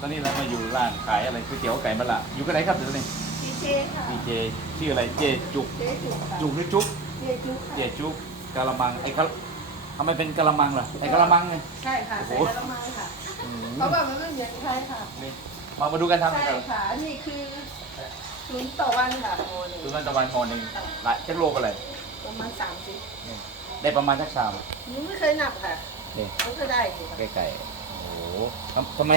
ตอนนี้เรามาอยู่ร้านขายอะไรก๋วยเตี๋ยวไก่มะละอยู่กันไหนครับเดี๋ยวนี้ดีเจค่ะดีเจชื่ออะไรเจจุกเจ๊จุกค่ะจุกหรือจุกเจ๊จุกเจค่ะจุกกะละมังไอ้กะทำไมเป็นกะละมังล่ะไอ้กะละมังไงใช่ค่ะโอ้ใส่โหกระมังค่ะอืมเพราะว่ามันไม่เหมือนใครค่ะนี่มามาดูกันทำใช่กันค่ะอันนี่คือศูนย์ต่อวันค่ะโมหนึ่งดูมันตะวันพอหนึ่งหลายจักโลกันเลยประมาณสามสิบนี่ได้ประมาณสักชามหนูไม่เคยนับค่ะนี่มันก็ได้อยู่ค่ะไก่โอ้โห ทำทำไม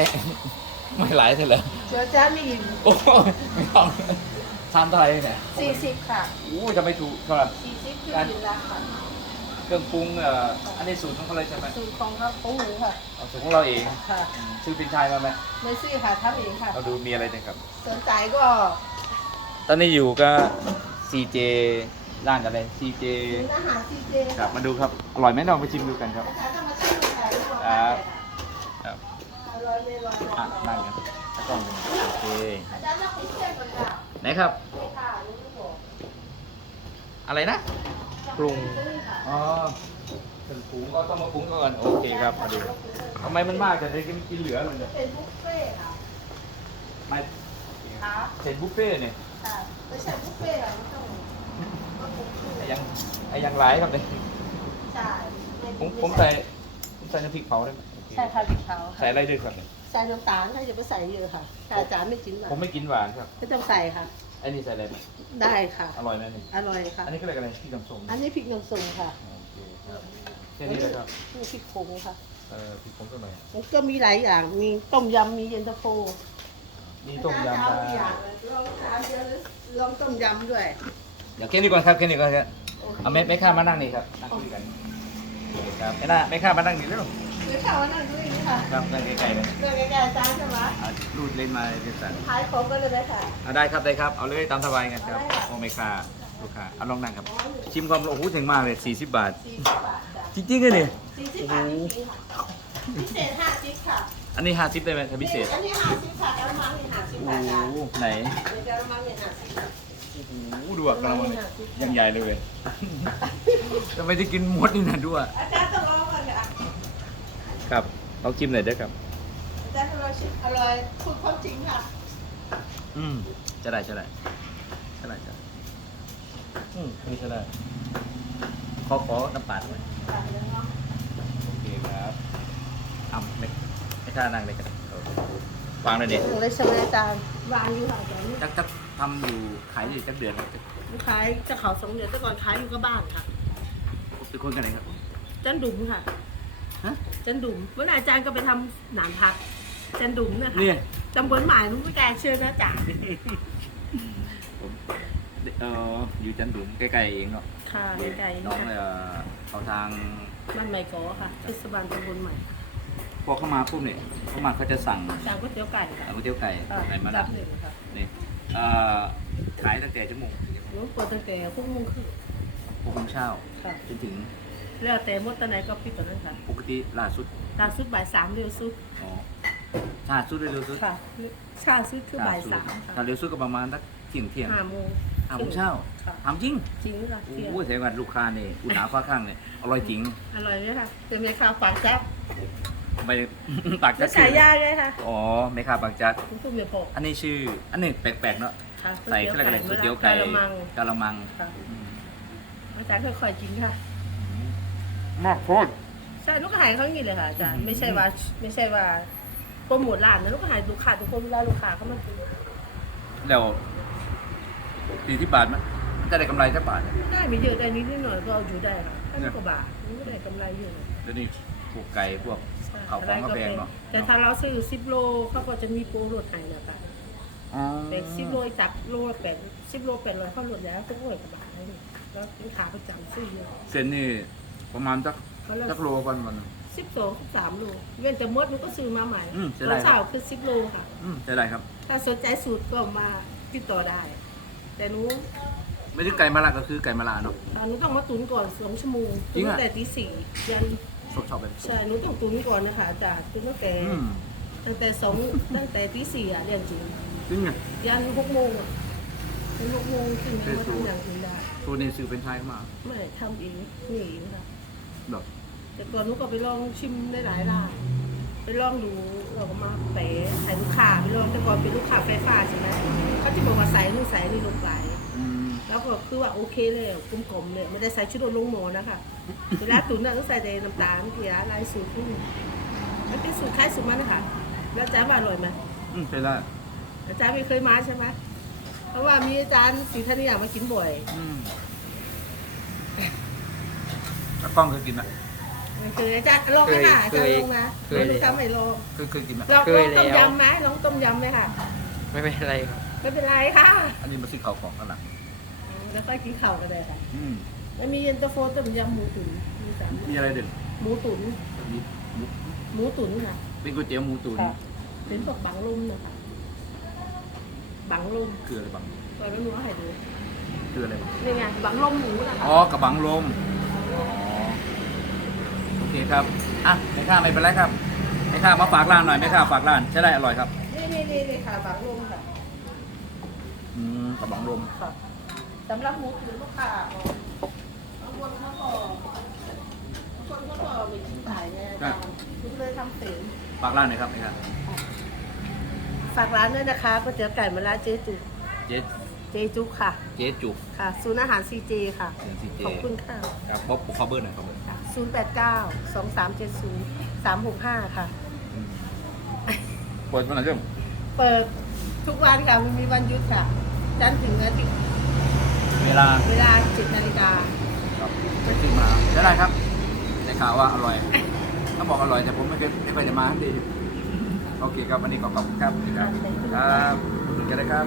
ไม่หลายเท่าไหร่เดี๋ยวจ้าไม่อิ่มโอ้ยไม่ต้องชามเท่าไหร่เนี่ยสี่สิบค่ะโอ้ยจะไม่ถูกเท่าไหร่สี่สิบคืออยู่ละค่ะเครื่องปรุงเอ่ออันนี้สูตรของเขาเลยใช่ไหมสูตรของเขาของหนูค่ะเอาสูตรของเราเองค่ะอืมซื้อเป็นชายมาไหมไม่ซื้อค่ะทำเองค่ะเราดูมีอะไรนะครับสนใจก็ ตอนนี้อยู่ก็ CJ ร้านอะไร CJ มีอาหารซีเจครับมาดูครับอร่อยไหมลองไปชิมดูกันครับอาจารย์ต้องมาชิมค่ะครับครับ อร่อยไม่อร่อยอะนั่งกันแล้วกล้องหนึ่งโอเคอาจารย์ต้องไปเที่ยวก่อนค่ะไหนครับไม่ค่ะรู้ไม่บอกอะไรนะปรุงซื้อค่ะอ๋อเครื่องปรุงก็ต้องมาปรุงก่อนโอเคครับมาดูทำไมมันมากแต่ได้กินเหลือเลยเนี่ยเป็นบุฟเฟ่ต์ค่ะไม่ค่ะเสร็จบุฟเฟ่ต์เนี่ยค่ะไม่ใช่บุฟเฟ่ต์อะไม่ต้องก็บุฟเฟ่ไอ้ต์ยังไอ้ยังหลายครับเนี่ยใช่ไผมผมใส่ผมใส่น้ำพริกเผาได้ไหมโอเค ใช่ค่ะพริกเผาใส่ค่ะอะไรด้วยครับเนี่ยใส่น้ำตาลค่ะอย่าไปใส่เยอะค่ะแต่อาจารย์ไม่กินหวาผมนไม่กินหวานครับไม่ต้องใส่ค่ะไอ้นี่ใส่อะไรไหมได้ค่ะ อร่อยไหมนี่อร่อยค่ะ อันนี้ก็เรียกอะไรที่กำส้มอันนี้พริกน้ำส้มค่ะโอเคครับแค่นี้เลยครับนี่พริกผงค่ะ เอ่อพริกผงก็หน่อยมันก็มีหลายอย่าง มีต้มยำ มีเย็นตาโฟมีต้มยำอาปจารลาย์เอาอย่างเลยลองทานเดียวเลยลองต้มยำด้วย เดี๋ยวแค่นี้ก่อนครับแค่นี้ก่อนครับโอเคเอาไม่ไม่ข้ามมานั่งนี่ครับนั่งคุยกันโอเคครับไม่น่าไม่ข้ามมานั่งนี่แล้ว เดี๋ยวข่าวว่านั่งด้วยนี่ค่ะครับนั่งใกล้ๆเลยเรื่องใกล้ๆอาจารย์ใช่ไหมอะรูดเล่นมาเดสันขายของก็เลยได้ค่ะ อะได้ครับได้ครับ เอาเลยตามสบายกันครับได้ค่ะโอไม่ค่าลูกค้าเอาลองนั่งครับ ชิมความโอ้โหถึงมากเลย 40 บาทสี่สิบบาทจ้ะจริงๆเลยเนี่ยสี่สิบบาทนี่ฟรีค่ะ พิเศษห้าสิบค่ะ อันนี้ 50 ได้ไหมถ้าพิเศษ อันนี้ห้าสิบค่ะกระมังนี่ห้าสิบโอ้บาทจ้ะโหไหนในกระมังนี่ห้าสิบบาทโอ้โหดูอะกระมังเนี่ยยังใหญ่เลยเว้ยทำไมจะกินหมดนี่นะดูอะอาจารย์ต้องลองก่อนค่ะ ครับลองชิมหน่อยเด้อครับอาจารย์ต้องลองชิมอร่อยพูดความจริงค่ะ อืมจะได้จะได้จะได้จะได้อืมนี่จะได้ขอขอน้ำปลาหน่อยโอเคครับทำไม่ไม่ท่านั่งเลยกันเอาวางเลยดิเลยใช่ไหมอาจารย์วางอยู่ค่ะอาจารย์จักจักทำอยู่ขายอยู่จักเดือนครับลูกค้าจะเขาสองเดือนแต่ก่อนขายอยู่กับบ้านค่ะเป็นคนกันไหนครับจันดุมค่ะ ฮะ จันดุมเมื่อไหร่อาจารย์ก็ไปทำหนานพัก จันดุมเนี่ยค่ะเนี่ยตำบลหมายนุ้งไม่แกเชื่อนะจ๊ะผมเอ่ออยู่จันดุมใกล้ๆเองเนาะค่ะไกลๆน้องค่ะเอ่อเขาทางบ้านใหม่กอค่ะเทศบาลตำบลใหม่พอเข้ามาปุ๊บเนี่ยเข้ามาเขาจะสั่งจานก๋วยเตี๋ยวไก่ค่ะก๋วยเตี๋ยวไก่ค่ะไหนมาดัละบหนึ่งค่ะนี่เอ่อขายตั้งแต่ชั่วโมงหนูเปิดตั้งแต่หกโมงครึ่งหกโมงเช้าค่ะจนถึง แล้วแต่มดตะไหนก็ปิดตอนนั้นค่ะปกติล่าสุดล่าสุดบ่ายสามเร็วสุดอ๋อช้าสุดเร็วสุดค่ะช้าสุดคือบ่ายสุดสามถ้าค่ะเร็วสุดก็ประมาณสักเที่ยงเที่ยงห้าโมงห้าโมงเช้าค่ะถามจริงจริงค่ะโอ้เที่ยงโหแสดงว่าลูกค้าเนี่ยอุณหาฟ้าข้างเนี่ยอร่อยจริงอร่อยไหมคะเป็นไหมคะปากแซ่บไม่ปากจัแล้ดวฉายาไงคะอ๋อไม่ค่าปากจัด คุณผู้มีพกอันนี้ชื่อ อันนี้แปลกๆเนาะค่ะใส่อะไรกันเลยก๋วยเตี๋ยวไก่กะละมังกะละมังค่ะอืมอาจารย์ค่อยๆกินค่ะ มากโคตรใช่ลูกก็หายเขาอย่างนี้เลยค่ะอาจารย์อืมไม่ใช่ว่าไม่ใช่ว่าโปรโมทร้านนะลูกก็หายลูกค้าทุกคนเวลาลูกค้าเขามากินแล้วสี่ที่บาทมันมันจะได้กำไรสักบาทเนี่ย ได้ไม่เยอะได้นิดหน่อยก็เอาอยู่ได้ค่ะถ้าลูกกว่าบาทมันก็ได้กำไรอยู่แล้วนี่พวกไก่พวก เขาของก็แพงเนอะแต่ถ้าเราซื้อสิบโลเขาก็จะมีโปรลดให้นะคะแปดสิบโลจากโลละแปดสิบโลแปดร้อยเขาลดแล้วทุกร้อยกว่าบาทเลยแล้วลูกค้าประจำซื้อเยอะ เส้นนี่ ประมาณสักเขาละสักโลวันวันสิบสองสิบสามโลเว้นแต่มดหนูก็ซื้อมาใหม่อืมจะตได้อนเช้าคือสิบโลค่ะ อืมจะได้ครับ ถ้าสนใจสูตรก็มาติดต่อได้ แต่หนูไม่ใช่ไก่มะละก็คือไก่มะละเนาะ อ่าหนูต้องมาตุนก่อนสองชั่วโมงจริงอะ ตั้งแต่ตีสี่ยันชอบชอบแบบใช่หนูต้องตุนก่อนนะคะอาจารย์ตุนตั้งแต่อืมตั้งแต่สองตั้งแต่ตีสี่อะเรียนจริงจริงไง ยันหกโมงอะยันหกโมงถึงเป็นมาสูตรทำอย่างอื่นได้ ตัวนี้ซื้อเป็นไทยเข้ามา ไม่ทำเองนี่เองค่ะ ดอกแต่ก่อนหนูก็ไปลองชิมได้หลายร้านไปลองดูเราก็มาเป๋ใส่ลูกค้าไปลองแต่ก่อนเป็นลูกค้าไฟฟ้าใช่ไหมเขาจะบอกว่าใส่นี่ใส่นี่ลงไปอืมแล้วก็คือว่าโอเคเลยกลมๆเลยไม่ได้ใส่ชุดลงหมูนะคะเวลาตุ๋นน่ะต้องใส่แต่น้ำตาลเกลือลายสูตรนี่มันเป็นสูตรคล้ายสูตรมันนะคะแล้วอาจารย์ว่าอร่อยไหมอืมใช่ได้อาจารย์ไม่เคยมาใช่ไหมเพราะว่ามีอาจารย์สีธนิยามากินบ่อย อืมแล้วกล้องเคยกินไหมไม่เคยอาจารย์ลองไหมค่ะอาจารย์ลองนะเคยไม่ทำไม่ลองเคยเคยกินไหมลองเคลยองต้มแล้วยำไหมลองต้มยำไหมค่ะไม่เป็นไรครับไม่เป็นไรค่ะ อันนี้มาซื้อข้าวของกันหลังแล้วค่อยกินข้าวกันเลยค่ะอืมมันมีเย็นตาโฟต้มยำหมูตุ๋นมีสามมีอะไรเด่นหมูตุ๋นมีหมูหมูตุ๋นค่ะเป็นก๋วยเตี๋ยวหมูตุ๋นค่ะเป็นพวกบังลมนะคะบังลมคืออะไรบ้างตอนนั้นหนูเอาให้ดูคืออะไรบ้างนี่ไงบังลมหมูนะคะอ๋อกระบังลมอ๋อโอ คครับ อะไม่ข้าไม่เป็นไรครับไม่ข้ามาฝากร้านหน่อยไม่ข้าฝากร้านใช่ได้อร่อยครับ นี่นี่นี่ค่ะฝากลมค่ะอืมกระบองลมสำหรับหมูถือลูกค้าบางคนเขาบอกบางคนเขาบอกม่ชิ้นใายไงอาจารย์คุณเลยทำเสร็จ ฝากร้านหน่อยครับแม่ค้าฝากร้านด้วยนะคะก๋วยเตี๋ยวไก่มะระเจ๊จุกเจ๊เจ๊จุกค่ะ เจ๊จุกค่ะ ศูนย์อาหารซีเจค่ะซีเจขอบคุณค่ะ ครับบ๊อบขอเบอร์หน่อยครับค่ะ 089 2370 365 ค่ะ เปิดวันไหนเจ้าเปิดทุกวันค่ะไม่มีวันหยุดค่ะ จันทร์ถึงอาทิตย์เวลาเวลา 10นาฬิกาครับไปที่มาได้ไรครับในข่าวว่าอร่อยถ้าบอกอร่อยแต่ผมไม่เคยไม่เคยจะมาทันทีโอเคครับวันนี้ขอขอบคุณครับครับเจอกันจะครับ